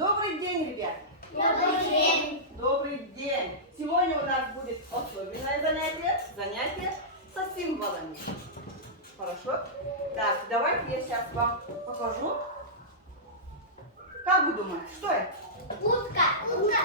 Добрый день, ребят! Добрый день! Добрый день! Сегодня у нас будет особенное занятие со символами. Хорошо? Так, давайте я сейчас вам покажу. Как вы думаете, что это? Утка! Утка!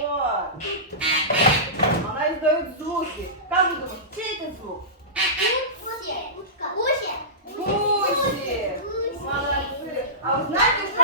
Вот. Она издает звуки. Как вы думаете, чей это звук? Утка! Гуси! Молодцы! А вы знаете, что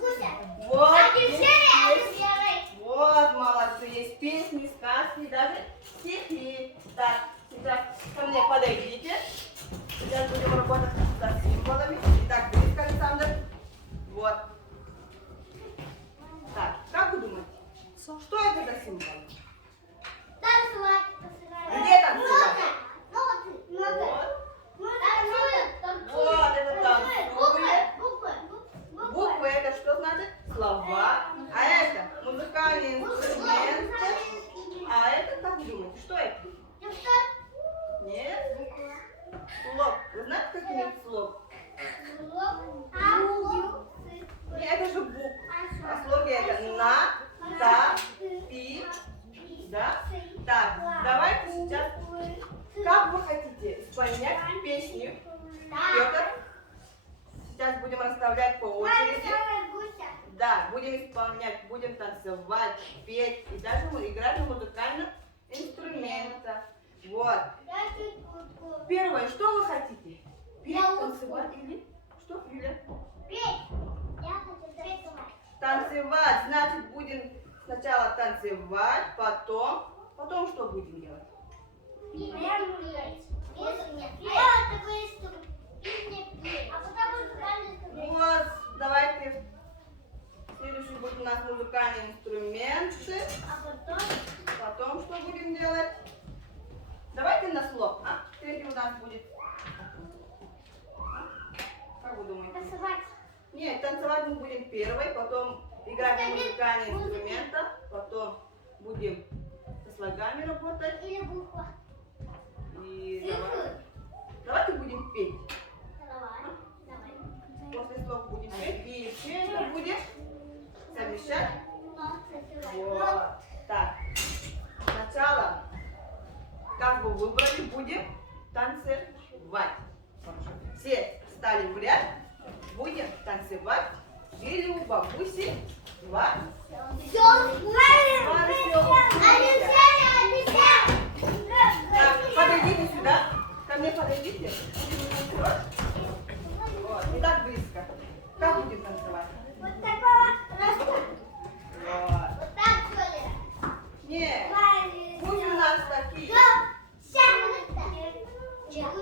Гуся! вот, А есть, вот, молодцы, есть песни, сказки и даже стихи. Так, сейчас ко мне подойдите. Сейчас будем работать со символами. Итак, близко, Александр. Вот. Так, как вы думаете, что это за символ? Танцевать! Где танцевать? Ноты! Вот, это танцует. Буквы! Буквы это что значит? Слова. А это музыкальные инструменты. А это, как вы думаете, что это? Нет? Слог. Вы знаете, как имеет слог? Нет, это же буквы. А слоги это на, та, пи, да? Так, давайте сейчас, как вы хотите исполнять песню? Петр, сейчас будем расставлять по очереди. Да, будем исполнять, будем танцевать, петь и даже играть на музыкальных инструментах. Вот. Первое, что вы хотите? Петь, танцевать или что, Юля? Танцевать, значит, будем сначала танцевать, потом что будем делать? Вот, давайте, следующий будет у нас музыкальные инструменты, потом что будем делать? Давайте на слог, а? Третий у нас будет, как вы думаете? Нет, танцевать мы будем первой, потом играть на музыкальные инструменты, потом будем со слогами работать. И давайте будем петь. После слов будем петь и все это будем совмещать. Вот. Так. Сначала, как вы выбрали, будем танцевать. Все встали в ряд, будем танцевать. Или у бабуси два. Так, подойдите сюда. Ко мне подойдите. Вот, не так близко. Как будем танцевать? Вот. Нет, пусть у нас такие.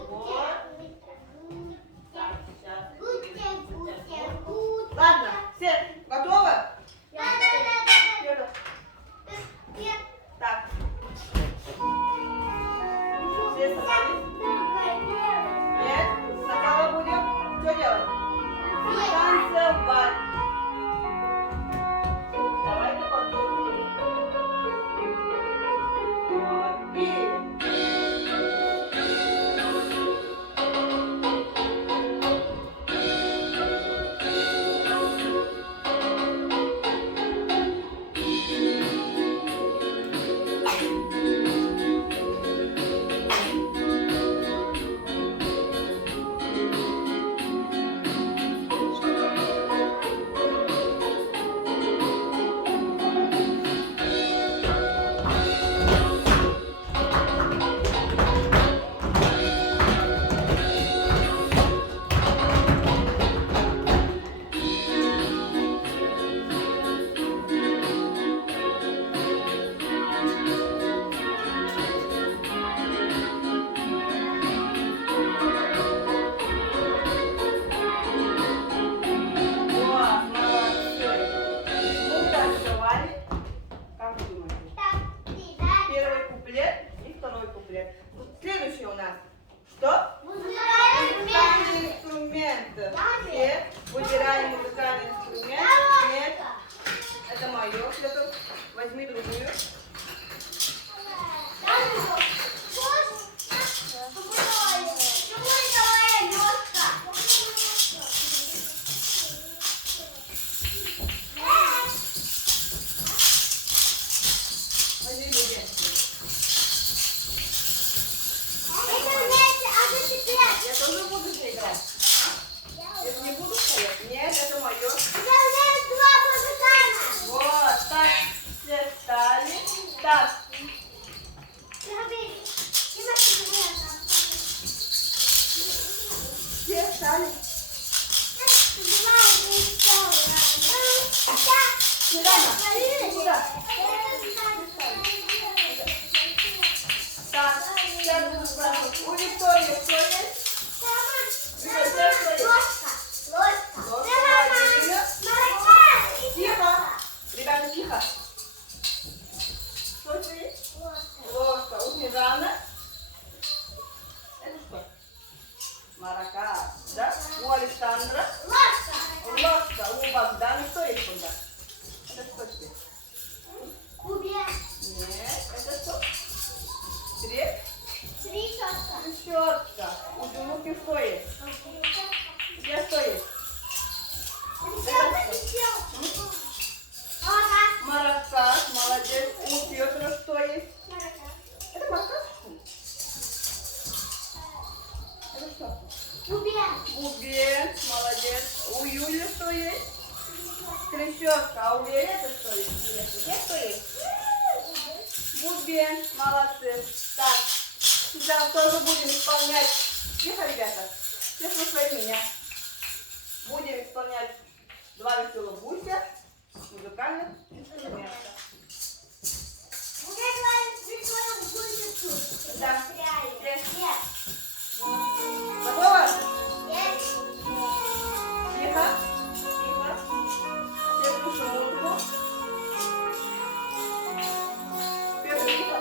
Вот. Так, сейчас. Ладно, все готовы? Так. Все собрались? Нет? Сначала будем что делать? Танцевать. Давайте подумаем. Вот. И... Следующий у нас что? Музыкальные инструменты. Все выбираем музыкальный инструмент. Нет, это мое. Петр, возьми другую. Богдан. Милана, куда? Так, сейчас буду спрашивать. У Виктории что есть? Виктория, что есть? Ложка, Владимир. Тихо. Ребята, тихо. Что это есть? Ложка. У Снежаны? Это что? Маракас, да? У Александра? Ложка. У Богдана что есть тогда? Это что теперь? Нет, это что? Трещотка. У Дюнуки что есть? Где что есть? Маракас, молодец. У Петра что есть? Это маракас? Это что? Бубен, молодец. У Юли что есть? Трещотка. А у Виолетты что есть? Где что есть? Бубен, молодцы. Так, сейчас тоже будем исполнять. Тихо, ребята. Все слушай меня. Будем исполнять два веселых гуся музыкальных инструментов. Да. Готово? Тихо. Тихо. Все слушаем музыку. Петр, тихо.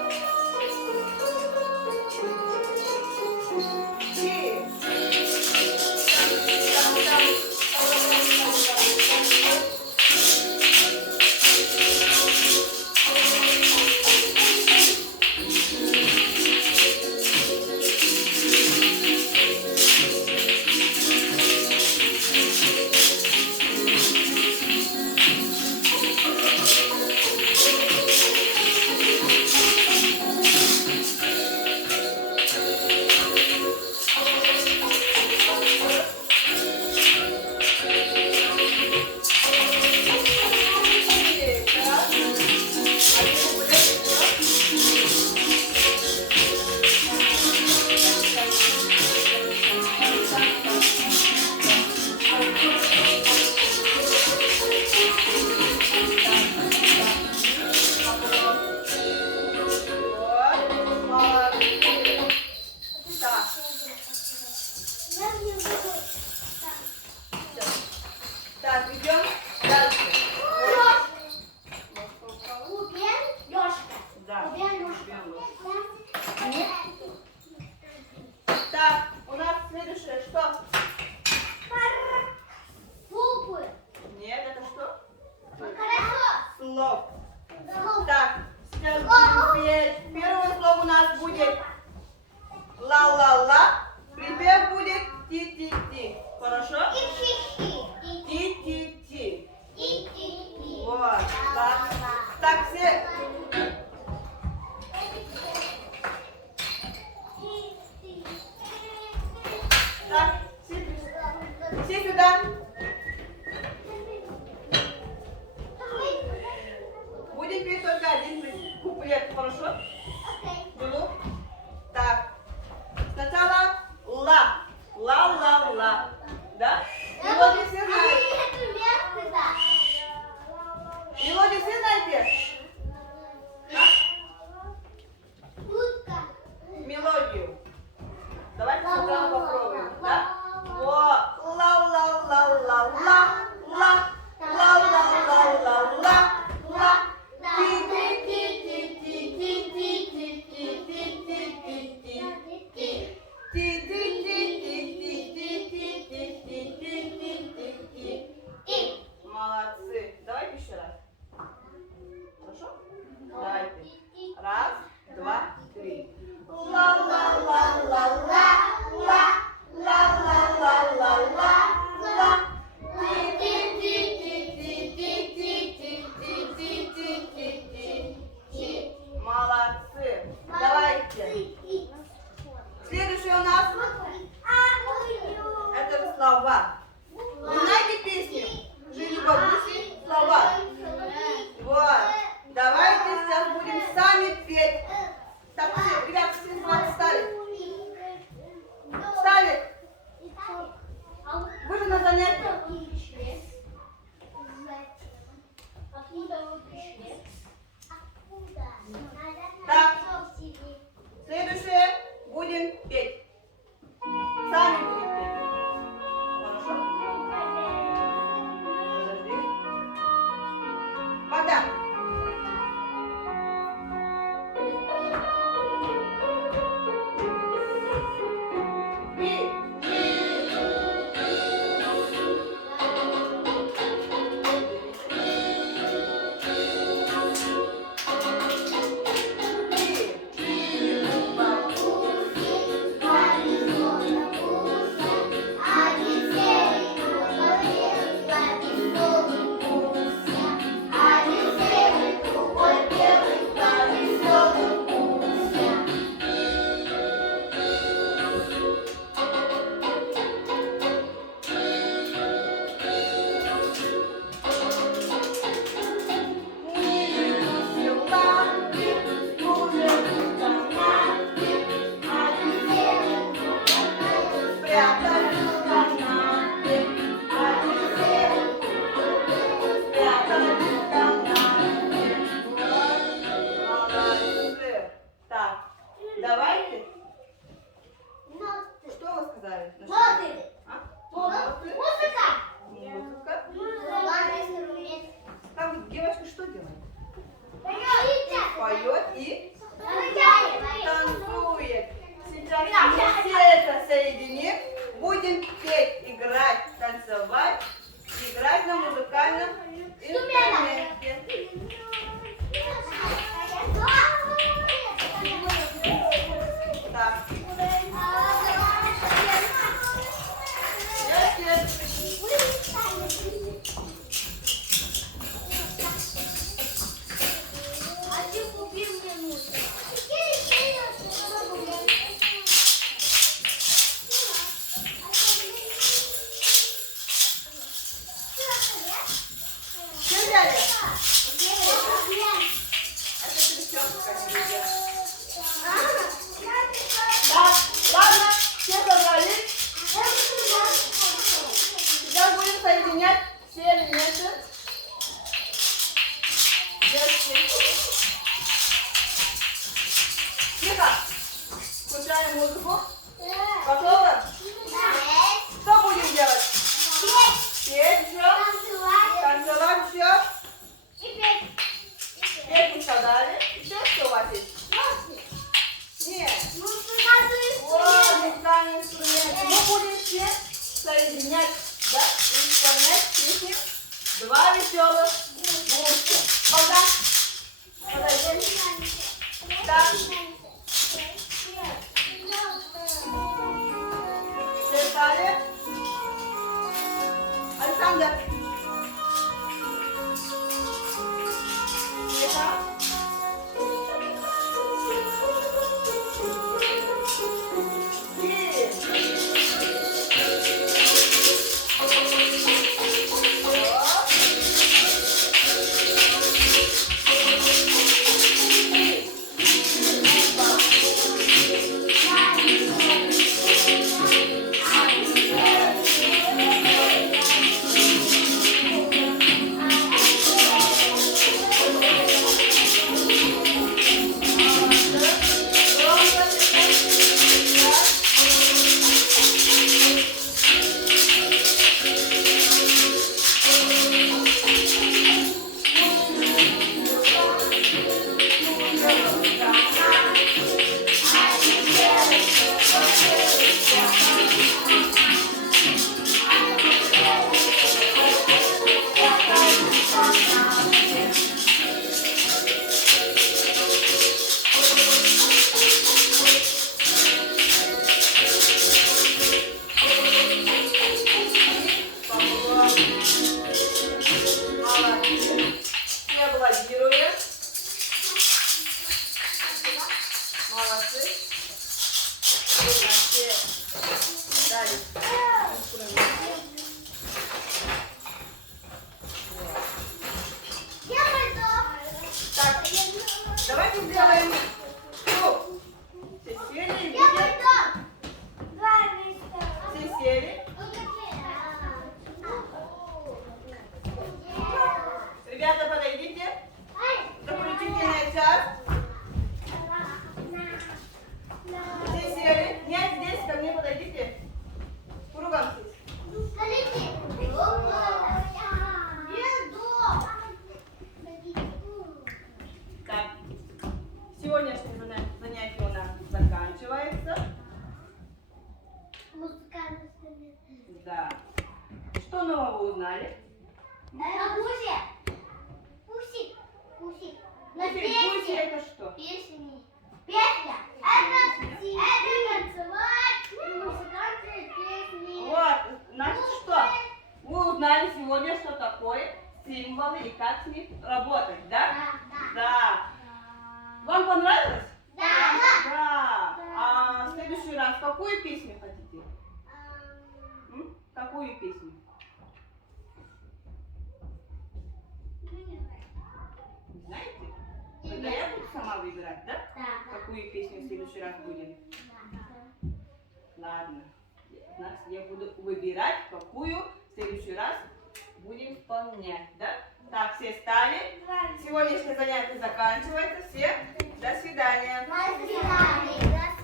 соединим, будем петь, играть, танцевать, играть на музыкальном инструменте. Так. Соединять все элементы. Тихо. Включаем музыку. Готовы? Что будем делать? Петь еще. Танцевать еще. Петь не сказали. Еще что у вас есть? Нет. Вот, музыкальный инструмент. Мы будем все соединять. Да? И исполнять песню «Два веселых гуся». Пока. Подойдем. Так. Все стали? Александр. Тихо. Молодцы. Далее. Так, давайте сделаем круг. Все сели, видят? Все сели. Ребята, подойдите. Заключительная часть. Все сели. Нет, здесь ко мне подойдите. Кругом здесь. Так, сегодняшнее занятие у нас заканчивается. Да. Что нового узнали? Гуси это что? Песня. Это танцевать, музыканты, песни. Вот, значит что? Вы узнали сегодня, что такое символы и как с них работать, да? Да. Вам понравилось? Да. А в следующий раз какую песню хотите? Какую песню? Не знаете? Тогда я буду сама выбирать, да? Какую песню в следующий раз будем? Ладно. Значит, я буду выбирать, какую в следующий раз будем исполнять, да? Так, все стали. Сегодняшнее занятие заканчивается. Всем до свидания. До свидания.